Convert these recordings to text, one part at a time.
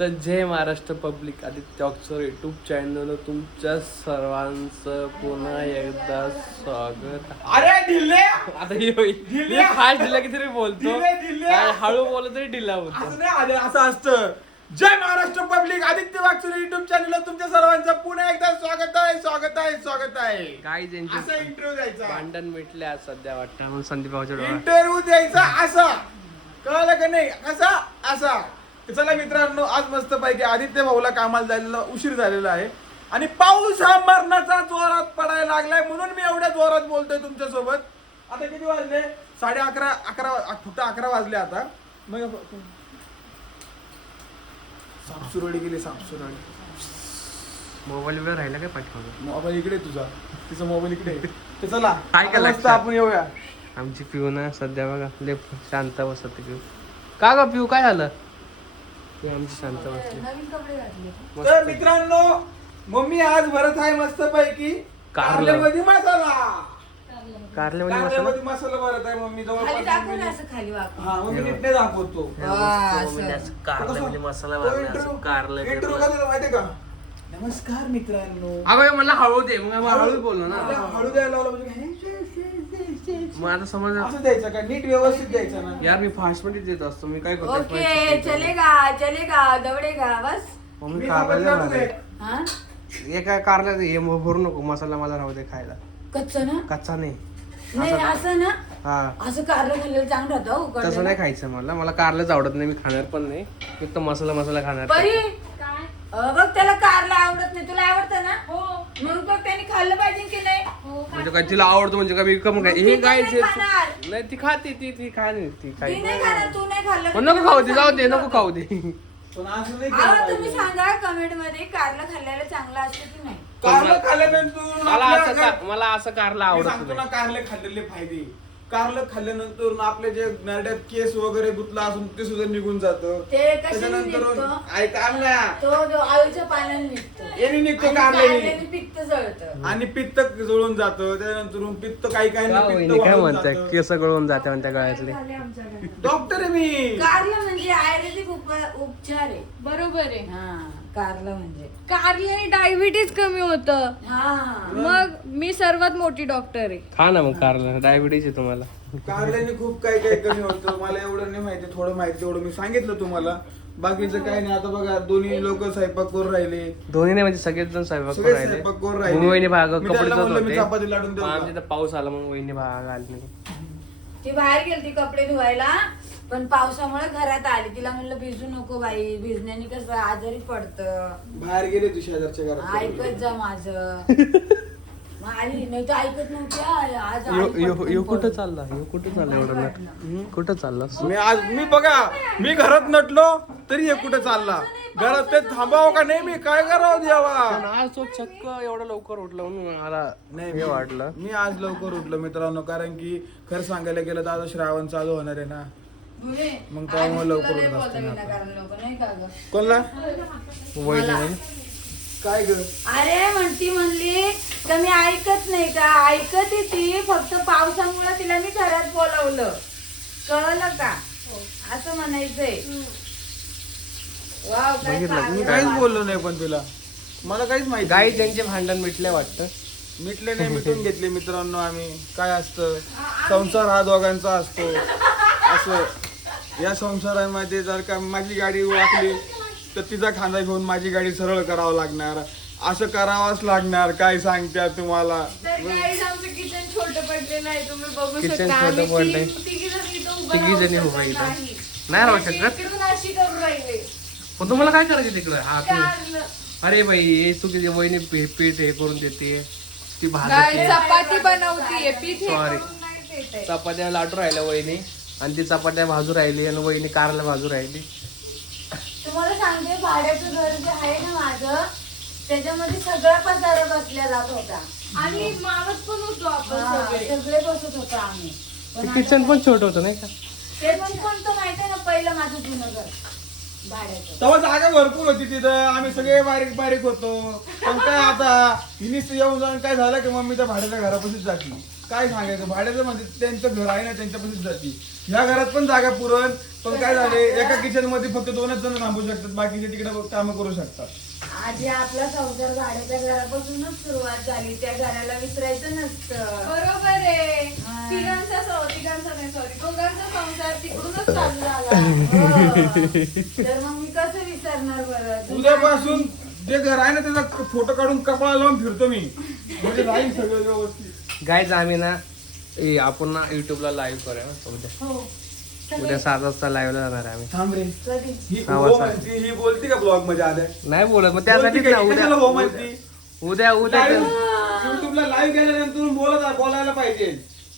तर जय महाराष्ट्र पब्लिक आदित्य ऑक्सर युट्यूब चॅनल तुमच्या सर्वांचं पुन्हा एकदा स्वागत. अरे ढिल्ले आता हे फास्ट ढिला किती बोलतो, काय हळू बोलत तरी ढिला होतो. असं नाही आलं, असं असतं. जय Maharashtra public Aditya Waksure YouTube channel तुमच्या सर्वांचं पुन्हा एकदा स्वागत आहे स्वागत आहे स्वागत आहे. काय असा त्यांचे इंटरव्ह्यू द्यायचा, भांडण मिटले आज सध्या वाटतं म्हणून संदीप भाऊच्या डोळ्यात. इंटरव्ह्यू द्यायचा असा, कळलं का नाही? कसा असा. चला मित्रांनो, आज मस्त पैकी आदित्य भाऊला कामाला जायला उशीर झालेला आहे आणि पाऊस हा मरणाचा जोरात पडायला लागलाय, म्हणून मी एवढ्या जोरात बोलतोय तुमच्या सोबत. आता किती वाजले? 11:30 फक्त 11 वाजले आता. मग सापसुरवाडी गेली, सापसुरवाडी. मोबाईल वर राहिला काय पाठवलं? मोबाईल इकडे तुझा, तिचा मोबाईल इकडे. तर चला काय आता केलं? मस्त आपण येऊया. आमची पिऊ ना सध्या बघा लय शांत बसत पिऊ. का ग पिऊ काय झालं? पिऊ आमची शांत बसली. तर मित्रांनो, मम्मी आज भरत आहे मस्त पैकी कारल्यामध्ये मसाला. कारल्यामध्ये मसाला कारल्यामध्ये मसाला भरत आहे मम्मी जवळ. हा मम्मी नीट नाही दाखवतो. कारल्यामध्ये मसाला तो भरला इंटरव्ह्यू कारल्यामध्ये. का तुला माहितीये का? नमस्कार मित्रांनो. अगं मला हळू दे, मग हळू बोललो ना. हळू द्यायला लावलं म्हणजे मग आता समज असं द्यायचं का? नीट व्यवस्थित द्यायचं ना. यार मी फास्ट मध्ये देत असतो, मी काय करतो ओके चलेगा चलेगा दौड़ेगा बस. मम्मी मी कारल्या दाखवतो भरले. तुला. हाँ एका कारल्या हे भरू नको, मसाला मला राहू दे खायला. कच्चं ना कच्चा नाही. नाही असं ना, हा असं कारलं खाल्लेलं चांगलं राहतं हो, उकडलेलं. तसं नाही खायचं मला कारलंच आवडत नाही, मी खाणार पण नाही. फक्त मसाला खाणार. परी बघ त्याला कारलं आवडत नाही, तुला आवडतं ना? हो. म्हणून बघ त्याने खाल्लं पाहिजे की नाही? म्हणजे काय तिला आवडतं म्हणजे काय मी कम काय हे ती काय नाही खाणार. नाही ती खाते ती काय नाही ती ती खाय नाही खाणार, तू नाही खाल्लं पण नको खाऊ दे, जाऊ दे, नको खाऊ दे. पण असं नाही केलं अहो तुम्ही पाहिजे. सांगा कमेंट मध्ये कारलं खाल्लेलं चांगलं असतं की नाही? कारलं खाल्ल्यानंतर मला असं कारला मी आवडत सांगतो ना नाही. कारले खाल्लेले फायदे. कारलं खाल्ल्यानंतर आपले जे नरड्यात केस वगैरे गुतला असून ते सुद्धा निघून जातं. ते कशाने निघतो? ऐका ना, तो जो आईच्या पाण्याने निघतो. याने निघतो आणि कारल्याने. कारल्याने पित्त जळतं. आणि पित्त जळून जातं. त्यानंतर पित्त काही का पित्त वहिनी काय वाढून म्हणताय, जातं. केस गळून जाते म्हणत्या गळ्यातले. डॉक्टर आहे मी. कारलं म्हणजे आयुर्वेदिक उपचार आहे. बरोबर आहे. हा कारलं म्हणजे कारल्याने डायबिटीज कमी होतं. हा मग मी सर्वात मोठी डॉक्टर आहे. खा ना मग कारला, डायबिटीज आहे तुम्हाला. कारल्याने खूप काही काही कमी होतं. मला एवढं नाही माहिती, थोडं माहिती तेवढं मी सांगितलं तुम्हाला. बाकीचं काही नाही. आता बघा दोन्ही लोक स्वयंपाक करून राहिले. दोन्ही नाही म्हणजे सगळेच जण स्वयंपाक सगळे करून स्वयंपाक करून राहिले. राहिले. मग वहिनी भाग मी कपडे त्याला धुत म्हणलं मी होते. चपाती लाटून देऊ मग का? आमच्या इथं पाऊस आला मग वहिनी भाग आली नाही. ती बाहेर गेली कपडे धुवायला, पण पावसामुळे घरात आली. तिला म्हणलं भिजू नको बाई, भिजण्याने कसं आजारी पडतं. बाहेर गेले तू शेजारच्या घरात. ऐकत जा माझं. मग आली, नाही तर ऐकत नव्हती. आज आली पटकन यो कुठं पळून. चालला, यो कुठं चालला एवढं नट कुठं चालला? मी बघा, मी घरात नटलो तरी हे कुठे चालला. घरात ते थांबावं का नाही, मी काय करावं देवा. पण आज तो चक्क एवढं लवकर उठला म्हणून मला नाही हे वाटलं. मी आज लवकर उठलो मित्रांनो, कारण की खरं सांगायला गेलं तर आता श्रावण चालू होणार आहे ना. मुले, मग काय आधी मग तुला लवकर लय उठत बोलता असते ना विनाकारण लोकं, नाही का गं? कोणला वहिनी म्हणे, काय ग? अरे म्हणली का मी ऐकत नाही का? ऐकत ती, फक्त पावसामुळे तिला मी घरात बोलावलं. कळलं का? असं म्हणायचंय. वाव, काय बघितलं, चांगलं मी काहीच वाटलं. बोललो नाही, पण तुला मला काहीच माहिती गाई नाही. त्यांचे भांडण मिटले वाटतं. मिटले नाही, मिटून घेतले मित्रांनो आम्ही. काय असतं, संसार हा दोघांचा असतो. असं या संसारामध्ये जर का माझी गाडी वाकली तर तिचा खांदा घेऊन माझी गाडी सरळ करावं लागणार. असं करावंच लागणार. काय सांगत्या तुम्हाला? तर guys, आमचं किचन छोटं पडलेलं आहे, तुम्ही बघू किचन शकता. छोटं आम्ही पडलंय. तिघीजण इथं उभं तिघी राहू जणी शकत उभा इथं. नाही. नाही राहू अशी शकत. इकडून अशी करून राहिले. पण तुम्हाला काय करायचं तिकडं? हा तुम्ही कारलं. अरे बाई हे चुकीचे वहिनी पीठ हे करून देते, ती काय भाजते. चपाती बनवतीये, पीठ हे Sorry. करून नाही देत आहे. चपात्या लाटू राहिल्या वहिनी आणि ती चपात्या भाजू राहिली आणि वहिनी कारला भाजू राहिली. तुम्हाला सांगते, भाड्याचं घर जे आहे ना माझं, त्याच्यामध्ये सगळा पसारा बसल्या जात होता. आणि मावत पण होतो आपण हा, सगळे. सगळे बसत होतो आम्ही. पण ते आता किचन पण छोटं होतं नाही का? ते पण कोणतं माहितीये ना, पहिलं माझं जुनं घर. भाड्याचं तेव्हा जागा भरपूर होती तिथं, आम्ही सगळे बारीक बारीक होतो. पण काय आता हिनीच येऊन जाऊन काय झालं की मम्मी त्या भाड्याच्या घरापाशीच जाती. काय सांगायचं, भाड्याचं म्हणजे त्यांचं घर आहे ना, त्यांच्यापाशीच जाती. ह्या घरात पण जागा पुरण, पण काय झाले एका किचन मध्ये फक्त 2च जण थांबू शकतात, बाकीचे तिकडे कामं करू शकतात. आधी आपला संसार भाड्याच्या घरापासूनच सुरुवात झाली, त्या घराला विसरायचं नसतं. बरोबर आहे. हा. तिघांचा नाही सॉरी दोघांचा संसार तिकडूनच चालू झाला. हो. तर मग मी कसं विसरणार बरं? उद्यापासून जे घर आहे ना त्याचा फोटो काढून कपाळा लावून फिरतो मी, म्हणजे राहील सगळं व्यवस्थित. गाईज आम्ही ना आपण ना युट्यूबला लाईव्ह करूया ना उद्या. हो. उद्या 7 वाजता लाईव्हला जाणार आहे आम्ही. थांब रे, कधी? ही हा, हो वाचा. म्हणती, ही बोलती का ब्लॉग मध्ये आल्या? नाही बोलत मग त्यासाठीच ना उद्या हो म्हणती. उद्या उद्या युट्यूबला लाईव्ह गेल्यानंतर बोलायला पाहिजे.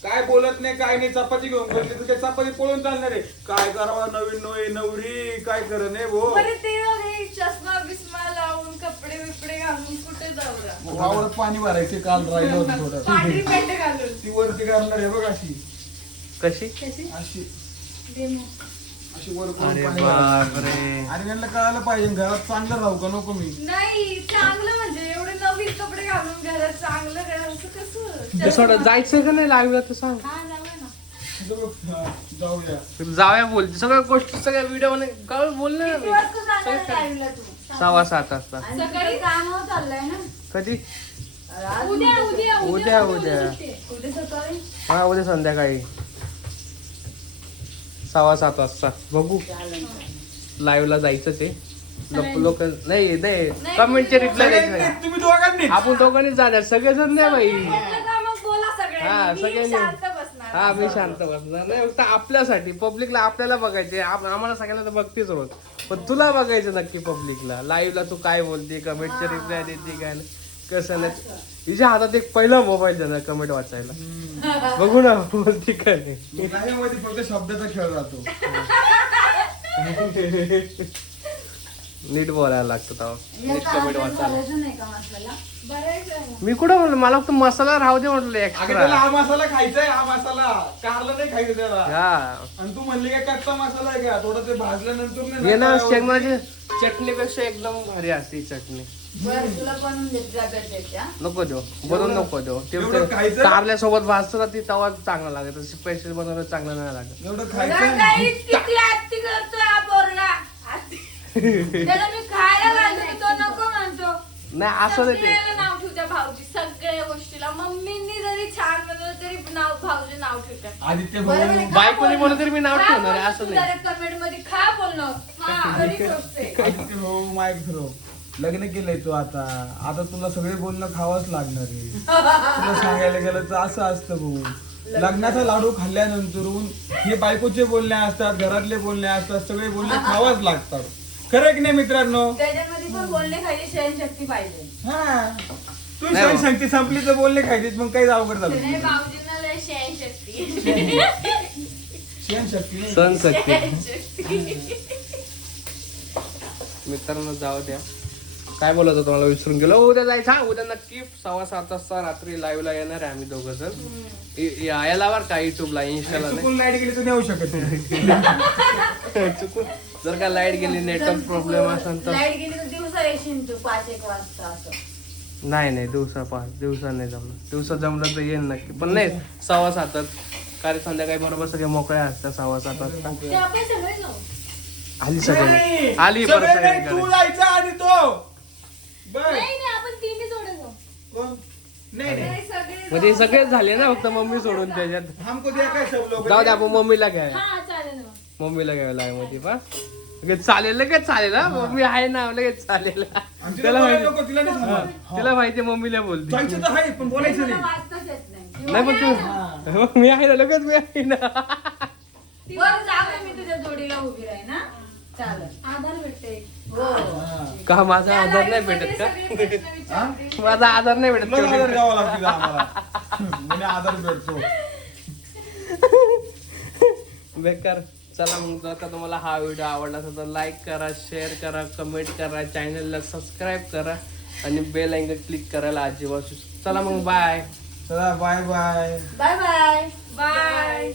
काय बोलत नाही, काय नाही, चपाती घेऊन बसली तर त्या चपाती पळून चालणार आहे. काय करावं नवीन नवरी, काय कर नाही भो. बरं ते वगैरे चष्मा बिस्मा लावून कपडे बिपडे घालून कुठे जाऊया? वावरात पाणी भरायचे, काल राहिलं होतं थोडं. पांढरी पॅन्ट घालून ती वरती करणार आहे बघ, अशी कशी. अशी डेमो. अशी वर करून अरे पाणी भरायचं. बापरे. आणि त्यांना कळायला पाहिजे घरात चांगलं राहू का नको मी. नाही चांगलं म्हणजे एवढे नवीन कपडे घालून घरात चांगलं करायचं कसं? ते सोडं जायचं का नाही लाईव्हला तर सांग. हा जाऊया ना. इथं बघ, हा, जाऊया. जाऊया बोलते सगळ्या गोष्टी सगळ्या व्हिडिओ काय बोलले किती वाजता जाणार लाईव्हला तू? 6:15 वाजता. आणि सकाळी? तुझं काम चाललंय ना कधी. आज उद्या उद्या उद्या सुट्टी आहे. उद्या सकाळी हा उद्या संध्याकाळी 6:15 वाजता बघू. चालेल. लाईव्हला जायचंच आहे. लोक नाही नाही, कमेंटचे रिप्लाय सगळ्यांनी, द्यायचे. तुम्ही दोघांनी आपण दोघांनीच जाणार सगळेजण नाही बाई. म्हटलं का मग बोला हा, सगळ्यांनी. मी सगळ्यांनी. शांत बसणार. हा मी शांत बसणार नाही फक्त आपल्यासाठी पब्लिकला आपल्याला बघायचे आम्हाला सगळ्यांना तर बघतेच रोज पण तुला बघायचं नक्की पब्लिकला लाईव्हला तू काय बोलते कमेंटचे रिप्लाय देते काय नाही कसं नाही तिच्या हातात एक पहिला मोबाईल देणार कमेंट वाचायला बघू ना बोलते काय नाही. नाही मध्ये फक्त शब्दाचा खेळ राहतो. नीट बोलायला लागतं तेव्हा या नीट कमेंट कामाला वाचायला. बोलायचं नाही का मसाला? बरं आहे. मी कुठं म्हणलं मला फक्त मसाला राहू दे म्हटलं अगं त्याला एक्स्ट्रा. हा मसाला खायचा आहे, हा मसाला कारला नाही खायचं त्याला. हा आणि तू म्हणली काय कच्चा मसाला आहे का, थोडं ते भाजल्यानंतर नाही ये ना ना शेंगदाण्याची चटणीपेक्षा एकदम भारी असते ही चटणी. बरं तुला बनवून देत डब्यात द्यायच्या. नको देऊ बनवून नको देऊ एवढं ते खायचं? कारल्यासोबत भाजतो ना ती तवा चांगला लागत स्पेशल बनवलं चांगलं नाही लागत. एवढं बघा खायचं. काही किती आत्ती करतो हा पोरगा. आत्ती. त्याला मी खायला घालतो तो नको म्हणतो. नाही असं नाही सगळ्याला ते नाव ठेवत्या भाऊजी सगळ्या गोष्टीला मम्मींनी जरी छान बनवलं तरी भाऊजी नाव ठेवत्या. आदित्य बरं भाऊ बरं, खा बायकोनी बोलणं. बोललं तरी मी नाव खा ठेवणार आहे, बोलणं, असं तू नाही. जरा कमेंट मध्ये खा बोलणं. हा. घरी सोडते. आदित्य भाऊ माईक फिरव. लग्न केलंय तू आता तुला सगळे बोलणं खावंच लागणार आहे. तुला सांगायला गेलं तर असं असतं भाऊ. लग्नाचा लाडू खाल्ल्यानंतरून हे बायकोचे बोलणे असतात, घरातले बोलणे असतात, सगळे बोलणे खावाच लागतात. खरं की नाही मित्रांनो? त्याच्यामध्ये पण बोलणे खायची सहनशक्ती पाहिजे. हा तू नाही बा. शक्ती संपली तर बोलणे खायचीच, मग काही अवघड नाही झालं. भाऊजींना लय शक्ती शक्ती नाही. सण शक्ती. मित्रांनो जाऊ द्या काय बोलत होतो मला विसरून गेलो. उद्या जायचं हा उद्या नक्की 6:15 वाजता रात्री लाईव्हला येणार आहे आम्ही दोघं जण यायला बर का युट्यूबला इंस्टाला नाही चुकून लाईट गेली तर नाही होऊ शकत नाही. चुकून जर का लाईट गेली नेटवर्क प्रॉब्लेम असेल तर लाईट गेली तर दिवसा येशील तू 5-1 वाजता असं. नाही दिवसा नाही जमलं दिवसा जमलं तर येईल नक्की पण नाही 6:15 कारण संध्याकाळी बरोबर सगळे मोकळे असतात 6:15 वाजता. ते आपण सगळे जाऊ. आली सगळी नाही, आली बरं सगळे नाही, तू सगळ्यांकडे. जायचं आणि तो बर नाही आपण तिन्ही जोडे जाऊ. कोण? नाही नाही नाही, सगळे म्हणजे जाऊ. सगळेच झाले ना फक्त मम्मी सोडून त्याच्यात हमको द्या काय सब लोक जाऊ दे आपण मम्मीला घ्या हा चालेल ना. मम्मीला घ्यावं लागेल मध्ये पा लगेच चालेल लगेच चालेल हा मम्मी आहे ना लगेच चालेल त्याला माहिती तिला नाही सांगणार. तिला माहिती मम्मीला बोलते जायचं तर आहे पण बोलायचं तुला नाही. वाचताच येत नाही. नाही पण तू मी आहे ना लगेच मी आहे ना बरं जाऊ मी तुझ्या जोडीला उभी राहीन ना. चालेल. आधार भेटते. हो. हा. का माझा त्या आधार नाही लाईव्ह भेटत का सगळे प्रश्न विचारते. माझा आधार नाही भेटत तुला आधार का? द्यावा लागतील आम्हाला. म्हणजे आधार भेटतो. बेकार चला मग जर का तुम्हाला हा व्हिडिओ आवडला असेल तर लाईक करा शेअर करा कमेंट करा चॅनलला सबस्क्राईब करा आणि बेल आयकॉन क्लिक करायला अजिबात चला मग बाय चला bye bye. Bye bye. Bye.